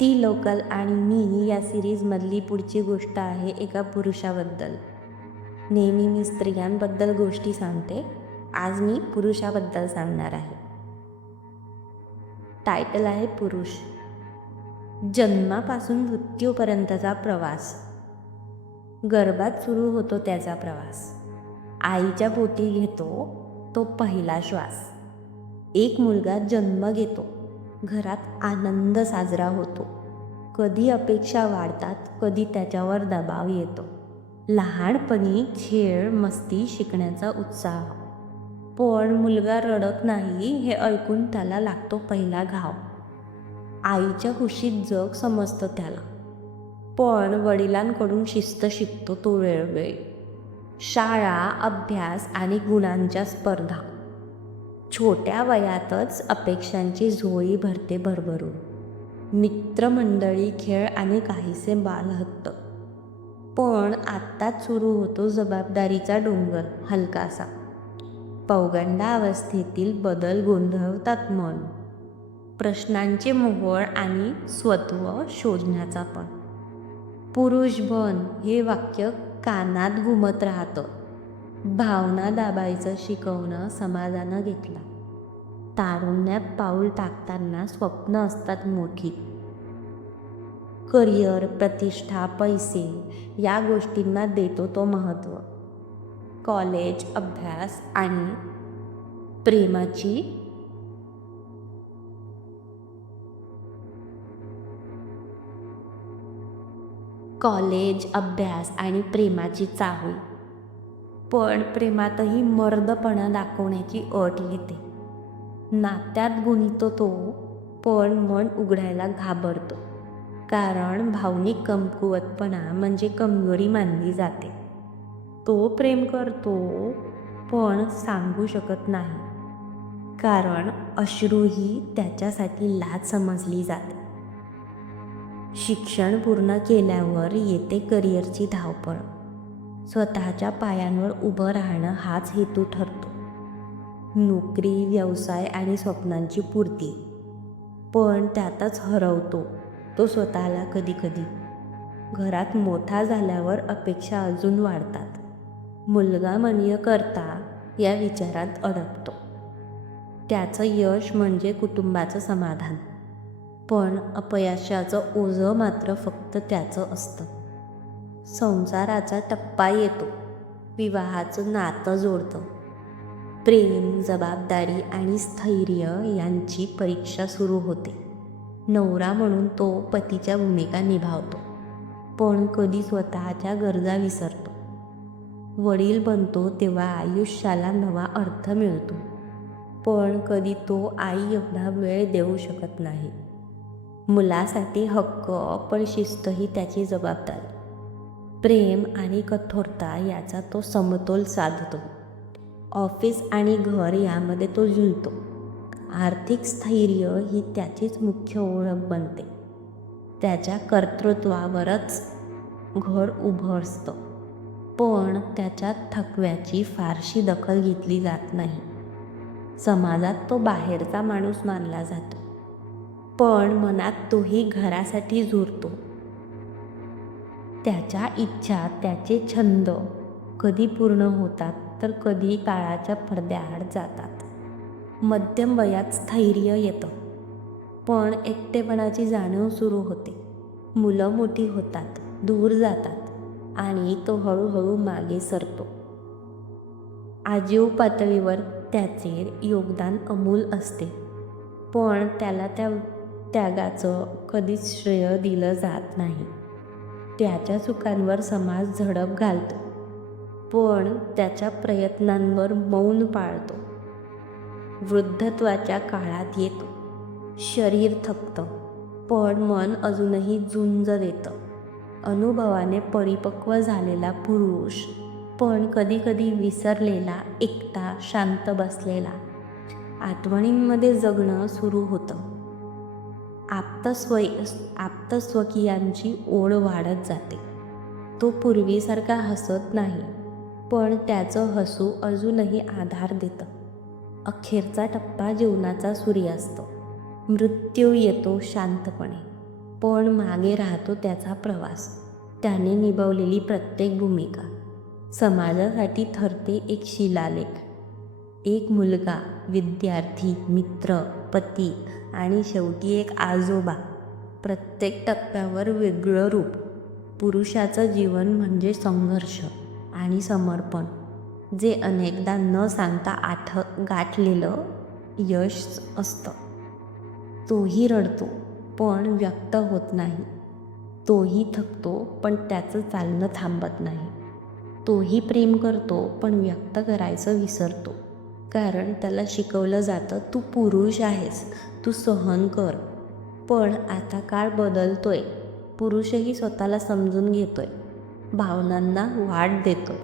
ती लोकल आणि मी या सिरीजमधली पुढची गोष्ट आहे एका पुरुषाबद्दल नेहमी मी स्त्रियांबद्दल गोष्टी सांगते आज मी पुरुषाबद्दल सांगणार आहे टायटल आहे पुरुष जन्मापासून मृत्यूपर्यंतचा प्रवास गर्भात सुरू होतो त्याचा प्रवास आईच्या पोटी घेतो तो पहिला श्वास एक मुलगा जन्म घेतो घरात आनंद साजरा होतो कधी अपेक्षा वाढतात कधी त्याच्यावर दबाव येतो लहानपणी खेळ मस्ती शिकण्याचा उत्साह पण मुलगा रडत नाही हे ऐकून त्याला लागतो पहिला घाव आईच्या खुशीत जग समजतं त्याला पण वडिलांकडून शिस्त शिकतो तो वेळोवेळी शाळा अभ्यास आणि गुणांच्या स्पर्धा छोट्या वयातच अपेक्षांची झोळी भरते भरभरून मित्रमंडळी खेळ आणि काहीसे बालहत्त पण आत्ताच सुरू होतो जबाबदारीचा डोंगर हलकासा पौगंडा अवस्थेतील बदल गोंधळतात मन प्रश्नांचे मोहळ आणि स्वत्व शोधण्याचा पण पुरुष बन हे वाक्य कानात घुमत राहतं भावना दाबायचं शिकवणं समाजानं घेतला तारुण्यात पाऊल टाकताना स्वप्न असतात मोठी करिअर प्रतिष्ठा पैसे या गोष्टींना देतो तो महत्त्व कॉलेज अभ्यास आणि प्रेमाची कॉलेज अभ्यास आणि प्रेमाची चाहूल पण प्रेमातही मर्दपणा दाखवण्याची अट येते नात्यात गुंततो तो पण मन उघडायला घाबरतो कारण भावनिक कमकुवतपणा म्हणजे कमजोरी मानली जाते तो प्रेम करतो पण सांगू शकत नाही कारण अश्रूही त्याच्यासाठी लाज समजली जाते शिक्षण पूर्ण केल्यावर येते करिअरची धावपळ स्वतःच्या पायांवर उभं राहणं हाच हेतू ठरतो नोकरी व्यवसाय आणि स्वप्नांची पूर्ती पण त्यातच हरवतो तो स्वतःला कधीकधी घरात मोठा झाल्यावर अपेक्षा अजून वाढतात मुलगा मन्य करता या विचारात अडकतो त्याचं यश म्हणजे कुटुंबाचं समाधान पण अपयशाचं ओझं मात्र फक्त त्याचं असतं संसाराचा टप्पा येतो विवाहाचं नातं जोडतं प्रेम जबाबदारी आणि स्थैर्य यांची परीक्षा सुरू होते नवरा म्हणून तो पतीच्या भूमिका निभावतो पण कधी स्वतःच्या गरजा विसरतो वडील बनतो तेव्हा आयुष्याला नवा अर्थ मिळतो पण कधी तो आई एवढा वेळ देऊ शकत नाही मुलासाठी हक्क पण शिस्त ही त्याची जबाबदारी प्रेम आणि कठोरता याचा तो समतोल साधतो ऑफिस आणि घर यामध्ये तो झुलतो आर्थिक स्थैर्य ही त्याचीच मुख्य ओळख बनते त्याच्या कर्तृत्वावरच घर उभं असतं पण त्याच्या थकव्याची फारशी दखल घेतली जात नाही समाजात तो बाहेरचा माणूस मानला जातो पण मनात तोही घरासाठी झुरतो त्याच्या इच्छा त्याचे छंद कधी पूर्ण होतात तर कधी काळाच्या पडद्याआड जातात मध्यम वयात स्थैर्य येतं पण एकटेपणाची जाणीव सुरू होते मुलं मोठी होतात दूर जातात आणि तो हळूहळू मागे सरतो आजीव पातळीवर त्याचे योगदान अमूल असते पण त्याला त्या त्यागाचं कधीच श्रेय दिलं जात नाही त्याच्या चुकांवर समाज झडप घालतो पण त्याच्या प्रयत्नांवर मौन पाळतो वृद्धत्वाच्या काळात येतो शरीर थकतं पण मन अजूनही झुंज देतं अनुभवाने परिपक्व झालेला पुरुष पण कधीकधी विसरलेला एकटा शांत बसलेला आठवणींमध्ये जगणं सुरू होतं आप्तस्वय आप्तस्वकीयांची ओढ वाढत जाते तो पूर्वीसारखा हसत नाही पण त्याचं हसू अजूनही आधार देतं अखेरचा टप्पा जीवनाचा सूर्यास्त मृत्यू येतो शांतपणे पण मागे राहतो त्याचा प्रवास त्याने निभावलेली प्रत्येक भूमिका समाजासाठी ठरते एक शिलालेख एक मुलगा विद्यार्थी मित्र पती आणि शेवटी एक आजोबा प्रत्येक टप्प्यावर वेगळं रूप पुरुषाचं जीवन म्हणजे संघर्ष आणि समर्पण जे अनेकदा न सांगता आठ गाठलेलं यश असतं तोही रडतो पण व्यक्त होत नाही तोही थकतो पण त्याचं चालणं थांबत नाही तोही प्रेम करतो पण व्यक्त करायचं विसरतो कारण त्याला शिकवलं जातं तू पुरुष आहेस तू सहन कर पण आता काळ बदलतोय पुरुषही स्वतःला समजून घेतोय भावनांना वाट देतो